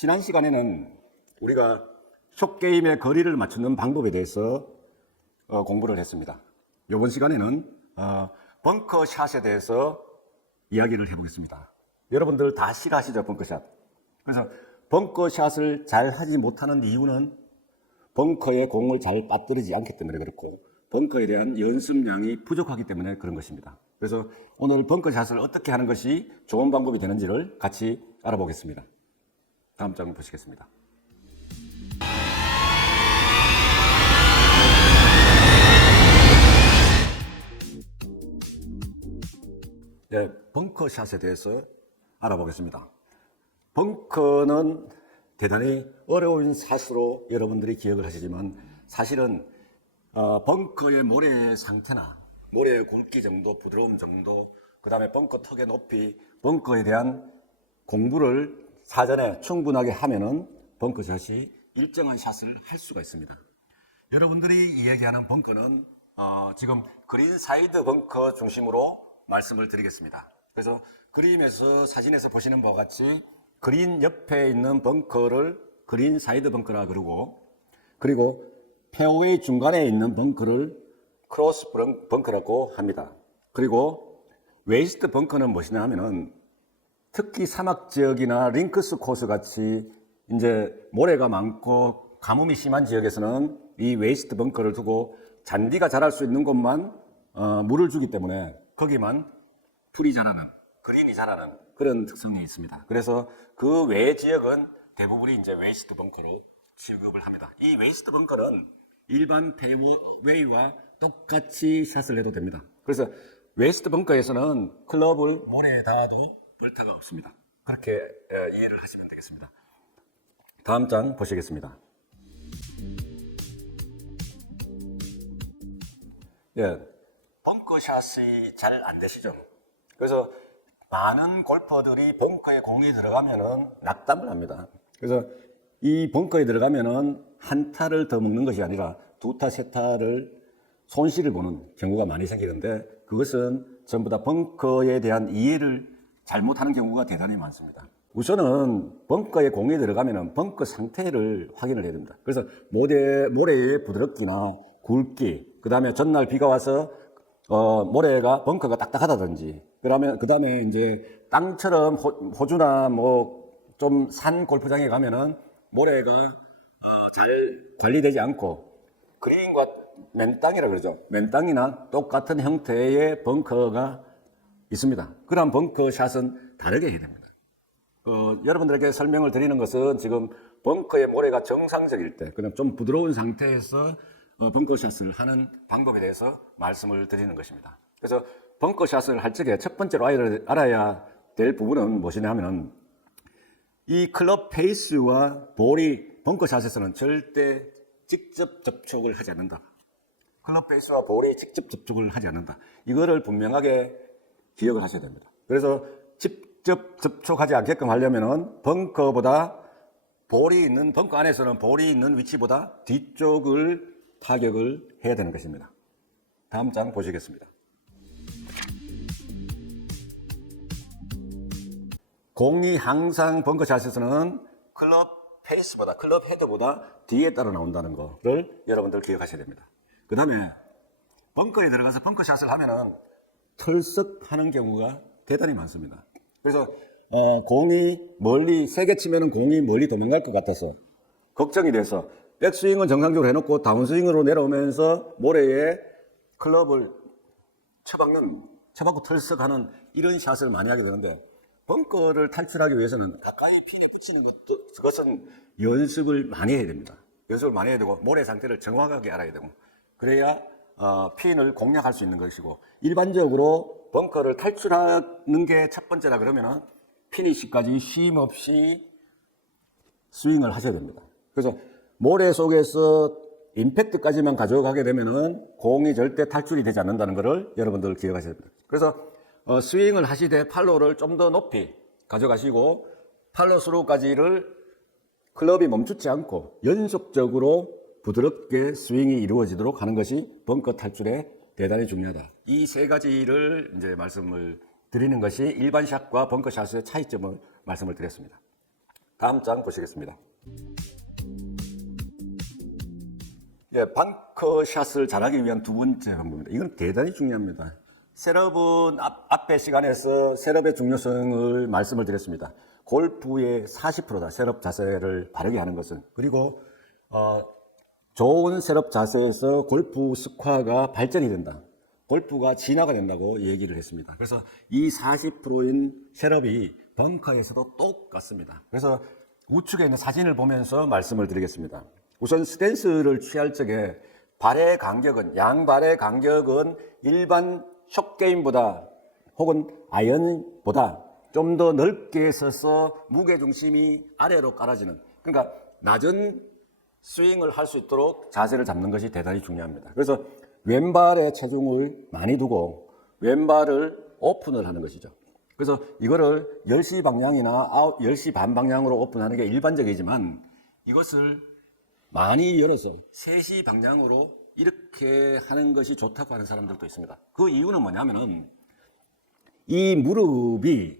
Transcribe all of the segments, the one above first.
지난 시간에는 우리가 숏게임의 거리를 맞추는 방법에 대해서 공부를 했습니다. 이번 시간에는 벙커샷에 대해서 이야기를 해보겠습니다. 여러분들 다 싫어하시죠, 벙커샷. 그래서 벙커샷을 잘 하지 못하는 이유는 벙커에 공을 잘 빠뜨리지 않기 때문에 그렇고 벙커에 대한 연습량이 부족하기 때문에 그런 것입니다. 그래서 오늘 벙커샷을 어떻게 하는 것이 좋은 방법이 되는지를 같이 알아보겠습니다. 다음 장 보시겠습니다. 네, 벙커샷에 대해서 알아보겠습니다. 벙커는 대단히 어려운 샷으로 여러분들이 기억을 하시지만 사실은 벙커의 모래의 상태나 모래의 굵기 정도, 부드러움 정도, 그 다음에 벙커 턱의 높이, 벙커에 대한 공부를 사전에 충분하게 하면은 벙커샷이 일정한 샷을 할 수가 있습니다. 여러분들이 이야기하는 벙커는 지금 그린 사이드 벙커 중심으로 말씀을 드리겠습니다. 그래서 그림에서 사진에서 보시는 바와 같이 그린 옆에 있는 벙커를 그린 사이드 벙커라 그러고, 그리고 페어웨이 중간에 있는 벙커를 크로스 벙커라고 합니다. 그리고 웨이스트 벙커는 무엇이냐 하면은 특히 사막 지역이나 링크스 코스 같이 이제 모래가 많고 가뭄이 심한 지역에서는 이 웨이스트 벙커를 두고 잔디가 자랄 수 있는 곳만 물을 주기 때문에 거기만 풀이 자라는, 그린이 자라는 그런 특성이 있습니다. 그래서 그 외 지역은 대부분이 이제 웨이스트 벙커로 취급을 합니다. 이 웨이스트 벙커는 일반 페어웨이와 똑같이 샷을 해도 됩니다. 그래서 웨이스트 벙커에서는 클럽을 모래에 닿아도 벌타가 없습니다. 그렇게 이해를 하시면 되겠습니다. 다음 장 보시겠습니다. 예, 벙커샷이 잘 안 되시죠? 그래서 많은 골퍼들이 벙커에 공이 들어가면은 낙담을 합니다. 그래서 이 벙커에 들어가면은 한 타를 더 먹는 것이 아니라 두 타, 세 타를 손실을 보는 경우가 많이 생기는데 그것은 전부 다 벙커에 대한 이해를 잘못하는 경우가 대단히 많습니다. 우선은 벙커에 공이 들어가면은 벙커 상태를 확인을 해야 됩니다. 그래서 모래의 부드럽기나 굵기, 그 다음에 전날 비가 와서 모래가 벙커가 딱딱하다든지, 그 다음에 이제 땅처럼 호주나 뭐 좀 산 골프장에 가면은 모래가 잘 관리되지 않고 그린과 맨땅이라 그러죠. 맨땅이나 똑같은 형태의 벙커가 있습니다. 그런 벙커샷은 다르게 해야 됩니다. 여러분들에게 설명을 드리는 것은 지금 벙커의 모래가 정상적일 때, 그냥 좀 부드러운 상태에서 벙커샷을 하는 방법에 대해서 말씀을 드리는 것입니다. 그래서 벙커샷을 할 적에 첫 번째로 알아야 될 부분은 무엇이냐 하면 이 클럽 페이스와 볼이 벙커샷에서는 절대 직접 접촉을 하지 않는다. 클럽 페이스와 볼이 직접 접촉을 하지 않는다. 이거를 분명하게 기억을 하셔야 됩니다. 그래서 직접 접촉하지 않게끔 하려면은 벙커 안에서는 볼이 있는 위치보다 뒤쪽을 타격을 해야 되는 것입니다. 다음 장 보시겠습니다. 공이 항상 벙커샷에서는 클럽 페이스보다, 클럽 헤드보다 뒤에 따라 나온다는 거를 여러분들 기억하셔야 됩니다. 그 다음에 벙커에 들어가서 벙커샷을 하면은 털썩하는 경우가 대단히 많습니다. 그래서 공이 멀리 세게 치면은 공이 멀리 도망갈 것 같아서 걱정이 돼서 백스윙은 정상적으로 해놓고 다운스윙으로 내려오면서 모래에 클럽을 쳐박고 털썩하는 이런 샷을 많이 하게 되는데, 벙커를 탈출하기 위해서는 가까이 핀이 붙이는 그것은 연습을 많이 해야 됩니다. 연습을 많이 해야 되고 모래 상태를 정확하게 알아야 되고, 그래야 핀을 공략할 수 있는 것이고, 일반적으로 벙커를 탈출하는 게 첫 번째라 그러면은 피니시까지 쉼 없이 스윙을 하셔야 됩니다. 그래서 모래 속에서 임팩트까지만 가져가게 되면은 공이 절대 탈출이 되지 않는다는 것을 여러분들 기억하셔야 됩니다. 그래서 스윙을 하시되 팔로우를 좀 더 높이 가져가시고 팔로우 스루까지를 클럽이 멈추지 않고 연속적으로 부드럽게 스윙이 이루어지도록 하는 것이 벙커 탈출에 대단히 중요하다. 이 세 가지를 이제 말씀을 드리는 것이 일반 샷과 벙커 샷의 차이점을 말씀을 드렸습니다. 다음 장 보시겠습니다. 예, 벙커샷을 잘하기 위한 두 번째 방법입니다. 이건 대단히 중요합니다. 셋업은 앞의 시간에서 셋업의 중요성을 말씀을 드렸습니다. 골프의 40%다. 셋업 자세를 바르게 하는 것은. 그리고 좋은 셋업 자세에서 골프 스코어가 발전이 된다. 골프가 진화가 된다고 얘기를 했습니다. 그래서 이 40%인 셋업이 벙커에서도 똑같습니다. 그래서 우측에 있는 사진을 보면서 말씀을 드리겠습니다. 우선 스탠스를 취할 적에 발의 간격은, 양발의 간격은 일반 숏게임보다 혹은 아이언보다 좀 더 넓게 서서 무게중심이 아래로 깔아지는, 그러니까 낮은 스윙을 할 수 있도록 자세를 잡는 것이 대단히 중요합니다. 그래서 왼발에 체중을 많이 두고 왼발을 오픈을 하는 것이죠. 그래서 이거를 10시 방향이나 10시 반 방향으로 오픈하는 게 일반적이지만 이것을 많이 열어서 3시 방향으로 이렇게 하는 것이 좋다고 하는 사람들도 있습니다. 그 이유는 뭐냐면은 이 무릎이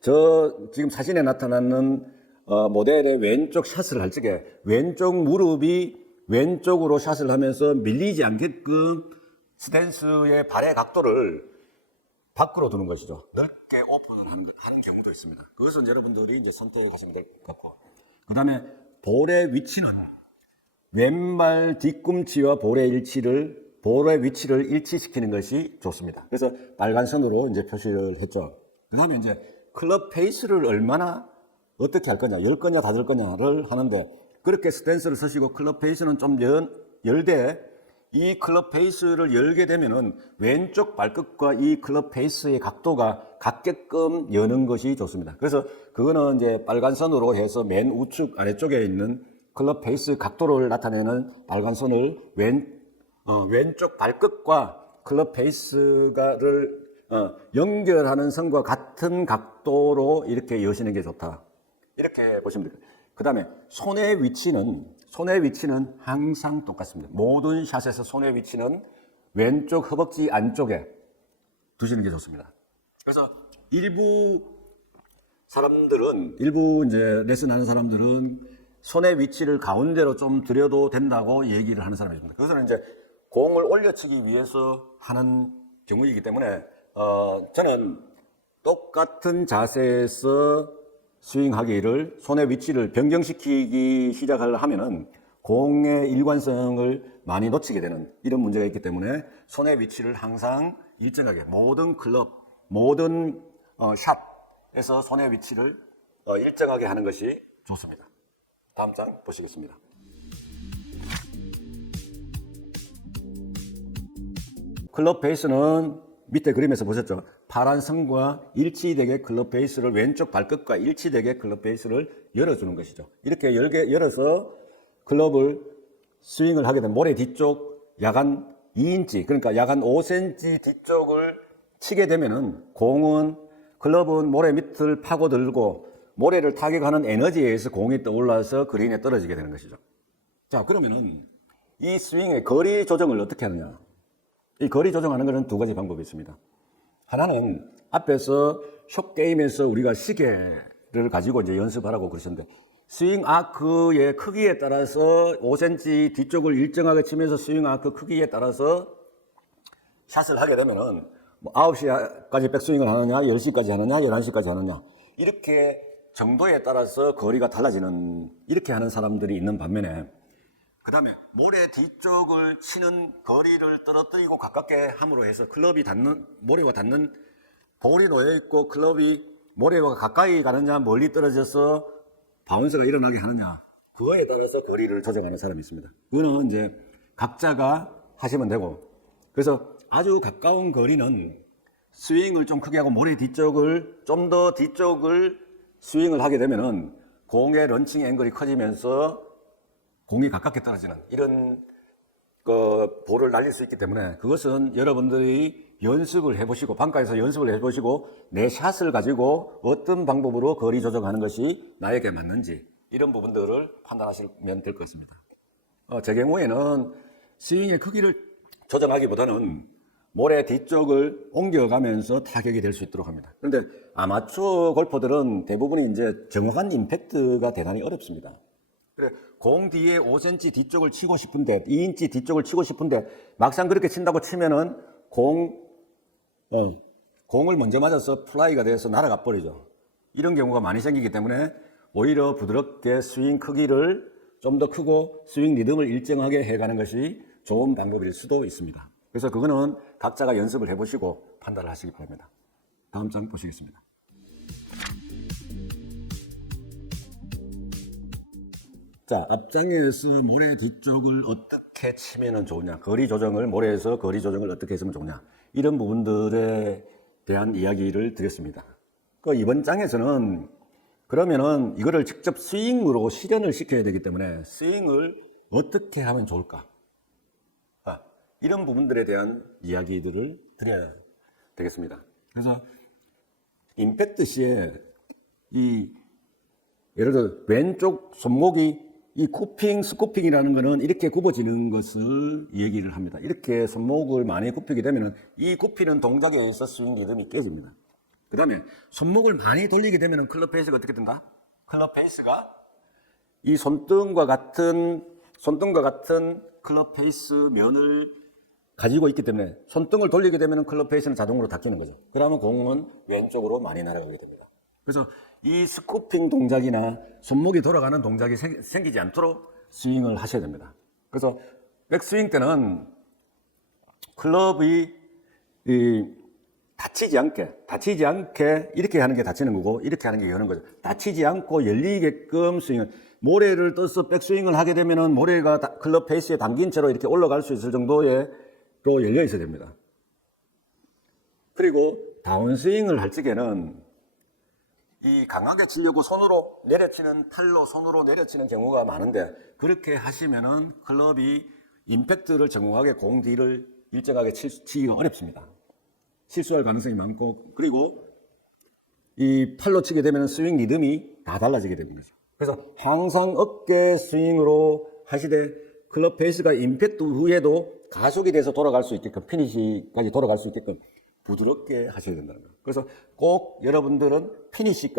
지금 사진에 나타나는 모델의 왼쪽 샷을 할 적에 왼쪽 무릎이 왼쪽으로 샷을 하면서 밀리지 않게끔 스탠스의 발의 각도를 밖으로 두는 것이죠. 넓게 오픈을 하는 경우도 있습니다. 그것은 여러분들이 이제 선택하시면 될 것 같고. 그 다음에 볼의 위치는 왼발 뒤꿈치와 볼의 위치를 일치시키는 것이 좋습니다. 그래서 빨간 선으로 이제 표시를 했죠. 그 다음에 이제 클럽 페이스를 얼마나 어떻게 할 거냐, 열 거냐, 닫을 거냐를 하는데, 그렇게 스탠스를 서시고 클럽 페이스는 좀 열되, 이 클럽 페이스를 열게 되면은 왼쪽 발끝과 이 클럽 페이스의 각도가 같게끔 여는 것이 좋습니다. 그래서 그거는 이제 빨간 선으로 해서 맨 우측 아래쪽에 있는 클럽 페이스 각도를 나타내는 빨간 선을 왼쪽 발끝과 클럽 페이스를 연결하는 선과 같은 각도로 이렇게 여시는 게 좋다. 이렇게 보시면 됩니다. 그 다음에 손의 위치는 항상 똑같습니다. 모든 샷에서 손의 위치는 왼쪽 허벅지 안쪽에 두시는 게 좋습니다. 그래서 일부 이제 레슨하는 사람들은 손의 위치를 가운데로 좀 들여도 된다고 얘기를 하는 사람이 있습니다. 그것은 이제 공을 올려치기 위해서 하는 경우이기 때문에 저는 똑같은 자세에서 스윙하기를 손의 위치를 변경시키기 시작을 하면은 공의 일관성을 많이 놓치게 되는 이런 문제가 있기 때문에 손의 위치를 항상 일정하게 모든 샷에서 손의 위치를 일정하게 하는 것이 좋습니다. 다음 장 보시겠습니다. 클럽 베이스는 밑에 그림에서 보셨죠? 파란 선과 일치되게 클럽 베이스를 왼쪽 발끝과 일치되게 클럽 베이스를 열어주는 것이죠. 이렇게 열어서 클럽을 스윙을 하게 되면 모래 뒤쪽 약간 2인치, 그러니까 약간 5cm 뒤쪽을 치게 되면은 클럽은 모래 밑을 파고들고 모래를 타격하는 에너지에 의해서 공이 떠올라서 그린에 떨어지게 되는 것이죠. 자, 그러면은 이 스윙의 거리 조정을 어떻게 하느냐? 이 거리 조정하는 것은 두 가지 방법이 있습니다. 하나는 앞에서 숏게임에서 우리가 시계를 가지고 이제 연습하라고 그러셨는데, 스윙 아크의 크기에 따라서 5cm 뒤쪽을 일정하게 치면서 스윙 아크 크기에 따라서 샷을 하게 되면은 9시까지 백스윙을 하느냐, 10시까지 하느냐, 11시까지 하느냐, 이렇게 정도에 따라서 거리가 달라지는, 이렇게 하는 사람들이 있는 반면에, 그 다음에 모래 뒤쪽을 치는 거리를 떨어뜨리고 가깝게 함으로 해서 모래와 닿는 볼이 놓여있고 클럽이 모래와 가까이 가느냐, 멀리 떨어져서 바운스가 일어나게 하느냐, 그거에 따라서 거리를 조정하는 사람이 있습니다. 그거는 이제 각자가 하시면 되고, 그래서 아주 가까운 거리는 스윙을 좀 크게 하고 모래 뒤쪽을, 좀 더 뒤쪽을 스윙을 하게 되면은 공의 런칭 앵글이 커지면서 공이 가깝게 떨어지는 이런 볼을 날릴 수 있기 때문에, 그것은 여러분들이 연습을 해보시고, 방가에서 연습을 해보시고, 내 샷을 가지고 어떤 방법으로 거리 조정하는 것이 나에게 맞는지, 이런 부분들을 판단하시면 될 것 같습니다. 제 경우에는 스윙의 크기를 조정하기보다는 모래 뒤쪽을 옮겨가면서 타격이 될 수 있도록 합니다. 그런데 아마추어 골퍼들은 대부분이 이제 정확한 임팩트가 대단히 어렵습니다. 그래, 공 뒤에 5cm 뒤쪽을 치고 싶은데, 2인치 뒤쪽을 치고 싶은데, 막상 그렇게 친다고 치면은 공을 먼저 맞아서 플라이가 돼서 날아가 버리죠. 이런 경우가 많이 생기기 때문에 오히려 부드럽게 스윙 크기를 좀 더 크고 스윙 리듬을 일정하게 해가는 것이 좋은 방법일 수도 있습니다. 그래서 그거는 각자가 연습을 해보시고 판단을 하시기 바랍니다. 다음 장 보시겠습니다. 자, 앞장에서 모래 뒤쪽을 어떻게 치면 좋으냐, 거리 조정을, 모래에서 거리 조정을 어떻게 했으면 좋으냐, 이런 부분들에 대한 이야기를 드렸습니다. 이번 장에서는 그러면은 이거를 직접 스윙으로 실현을 시켜야 되기 때문에 스윙을 어떻게 하면 좋을까? 이런 부분들에 대한 이야기들을 드려야 되겠습니다. 그래서 임팩트 시에 예를 들어 왼쪽 손목이 이 스쿠핑이라는 거는 이렇게 굽어지는 것을 얘기를 합니다. 이렇게 손목을 많이 굽히게 되면 이 굽히는 동작에 의해서 스윙 리듬이 깨집니다. 그 다음에 손목을 많이 돌리게 되면 클럽 페이스가 어떻게 된다? 클럽 페이스가 이 손등과 같은 클럽 페이스 면을 가지고 있기 때문에 손등을 돌리게 되면 클럽 페이스는 자동으로 닫히는 거죠. 그러면 공은 왼쪽으로 많이 날아가게 됩니다. 그래서 이 스쿠핑 동작이나 손목이 돌아가는 동작이 생기지 않도록 스윙을 하셔야 됩니다. 그래서 백스윙 때는 클럽이 다치지 않게 이렇게 하는 게 다치는 거고 이렇게 하는 게 여는 거죠. 다치지 않고 열리게끔 스윙을, 모래를 떠서 백스윙을 하게 되면은 모래가 클럽 페이스에 담긴 채로 이렇게 올라갈 수 있을 정도의 또 열려 있어야 됩니다. 그리고 다운스윙을 할 적에는 이 강하게 치려고 손으로 내려치는, 팔로 손으로 내려치는 경우가 많은데, 그렇게 하시면은 클럽이 임팩트를 정확하게 공 뒤를 일정하게 치기가 어렵습니다. 실수할 가능성이 많고, 그리고 이 팔로 치게 되면 스윙 리듬이 다 달라지게 되는 거죠. 그래서 항상 어깨 스윙으로 하시되 클럽 페이스가 임팩트 후에도 가속이 돼서 돌아갈 수 있게끔, 피니시까지 돌아갈 수 있게끔 부드럽게 하셔야 된다는 거예요. 그래서 꼭 여러분들은 피니시를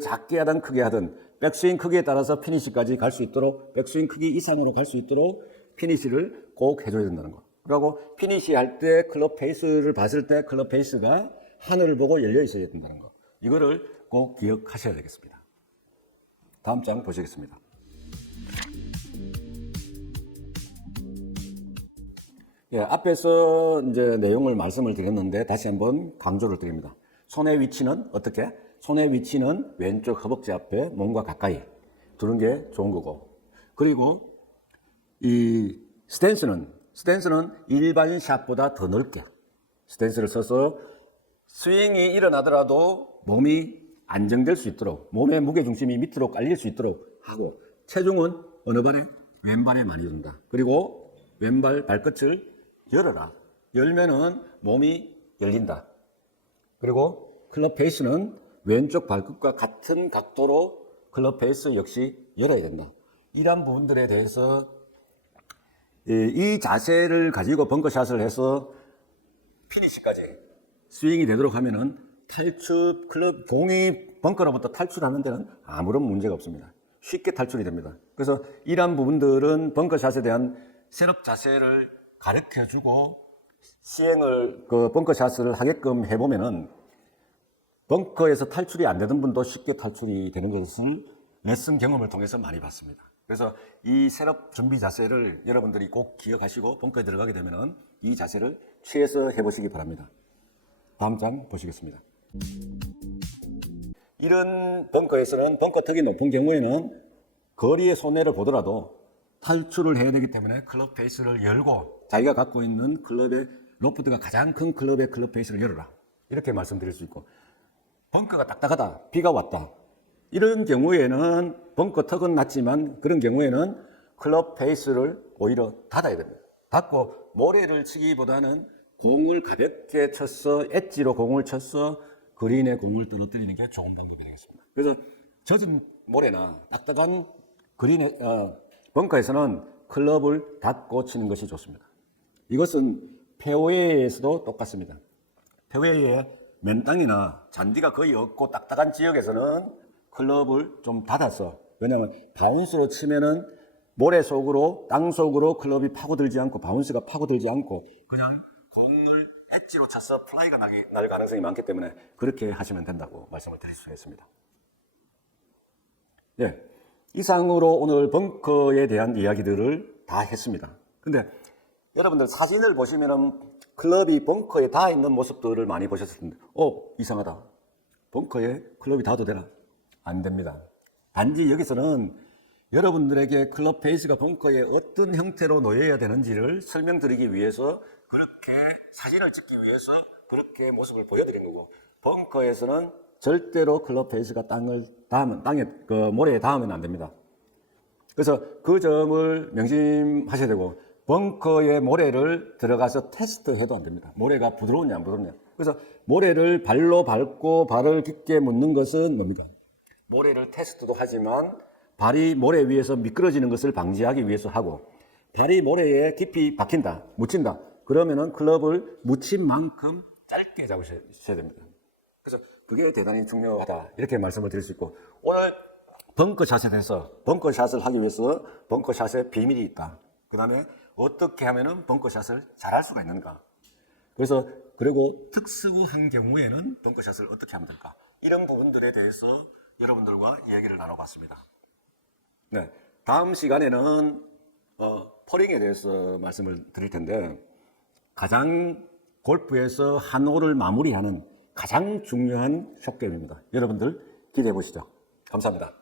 작게 하든 크게 하든 백스윙 크기에 따라서 피니시까지 갈 수 있도록, 백스윙 크기 이상으로 갈 수 있도록 피니시를 꼭 해줘야 된다는 거. 그리고 피니시 할 때 클럽 페이스를 봤을 때 클럽 페이스가 하늘을 보고 열려 있어야 된다는 거. 이거를 꼭 기억하셔야 되겠습니다. 다음 장 보시겠습니다. 예, 앞에서 이제 내용을 말씀을 드렸는데 다시 한번 강조를 드립니다. 손의 위치는 어떻게? 손의 위치는 왼쪽 허벅지 앞에 몸과 가까이 두는 게 좋은 거고, 그리고 이 스탠스는 일반 샷보다 더 넓게 스탠스를 써서 스윙이 일어나더라도 몸이 안정될 수 있도록, 몸의 무게중심이 밑으로 깔릴 수 있도록 하고, 체중은 어느 발에? 왼발에 많이 둔다. 그리고 왼발 발끝을 열어라. 열면은 몸이 열린다. 그리고 클럽 페이스는 왼쪽 발끝과 같은 각도로 클럽 페이스 역시 열어야 된다. 이러한 부분들에 대해서 이 자세를 가지고 벙커샷을 해서 피니시까지 스윙이 되도록 하면은 공이 벙커로부터 탈출하는 데는 아무런 문제가 없습니다. 쉽게 탈출이 됩니다. 그래서 이러한 부분들은 벙커샷에 대한 셋업 자세를 가르쳐주고 시행을, 벙커샷을 하게끔 해보면은 벙커에서 탈출이 안 되던 분도 쉽게 탈출이 되는 것을 레슨 경험을 통해서 많이 봤습니다. 그래서 이 셋업 준비 자세를 여러분들이 꼭 기억하시고 벙커에 들어가게 되면은 이 자세를 취해서 해보시기 바랍니다. 다음 장 보시겠습니다. 이런 벙커에서는, 벙커 턱이 높은 경우에는 거리의 손해를 보더라도 탈출을 해야 되기 때문에 클럽 페이스를 열고 자기가 갖고 있는 클럽의 로프트가 가장 큰 클럽의 클럽 페이스를 열어라. 이렇게 말씀드릴 수 있고, 벙커가 딱딱하다, 비가 왔다, 이런 경우에는 벙커 턱은 낮지만 그런 경우에는 클럽 페이스를 오히려 닫아야 됩니다. 닫고 모래를 치기보다는 공을 가볍게 쳐서, 엣지로 공을 쳐서 그린에 공을 떨어뜨리는 게 좋은 방법이 되겠습니다. 그래서 젖은 모래나 딱딱한 그린에 벙커에서는 클럽을 닫고 치는 것이 좋습니다. 이것은 페어웨이에서도 똑같습니다. 페어웨이에 맨 땅이나 잔디가 거의 없고 딱딱한 지역에서는 클럽을 좀 닫아서, 왜냐하면 바운스로 치면은 모래 속으로, 땅 속으로 클럽이 파고들지 않고 바운스가 파고들지 않고 그냥 공을 엣지로 차서 플라이가 날 가능성이 많기 때문에 그렇게 하시면 된다고 말씀을 드릴 수 있습니다. 네, 이상으로 오늘 벙커에 대한 이야기들을 다 했습니다. 근데 여러분들 사진을 보시면은 클럽이 벙커에 닿아 있는 모습들을 많이 보셨을 텐데, 이상하다. 벙커에 클럽이 닿아도 되나? 안 됩니다. 단지 여기서는 여러분들에게 클럽 페이스가 벙커에 어떤 형태로 놓여야 되는지를 설명드리기 위해서, 그렇게 사진을 찍기 위해서 그렇게 모습을 보여드린 거고, 벙커에서는 절대로 클럽 페이스가 땅에 모래에 닿으면 안 됩니다. 그래서 그 점을 명심하셔야 되고, 벙커에 모래를 들어가서 테스트해도 안 됩니다. 모래가 부드러우냐 안 부드러우냐. 그래서 모래를 발로 밟고 발을 깊게 묻는 것은 뭡니까? 모래를 테스트도 하지만 발이 모래 위에서 미끄러지는 것을 방지하기 위해서 하고, 발이 모래에 깊이 박힌다, 묻힌다. 그러면은 클럽을 묻힌 만큼 짧게 잡으셔야 됩니다. 그래서 그게 대단히 중요하다, 이렇게 말씀을 드릴 수 있고, 오늘 벙커샷에 대해서, 벙커샷을 하기 위해서 벙커샷에 비밀이 있다. 그 다음에 어떻게 하면은 벙커샷을 잘할 수가 있는가. 그리고 특수한 경우에는 벙커샷을 어떻게 하면 될까. 이런 부분들에 대해서 여러분들과 이야기를 나눠봤습니다. 네, 다음 시간에는 퍼링에 대해서 말씀을 드릴 텐데, 가장 골프에서 한 홀을 마무리하는 가장 중요한 숏게임입니다. 여러분들 기대해 보시죠. 감사합니다.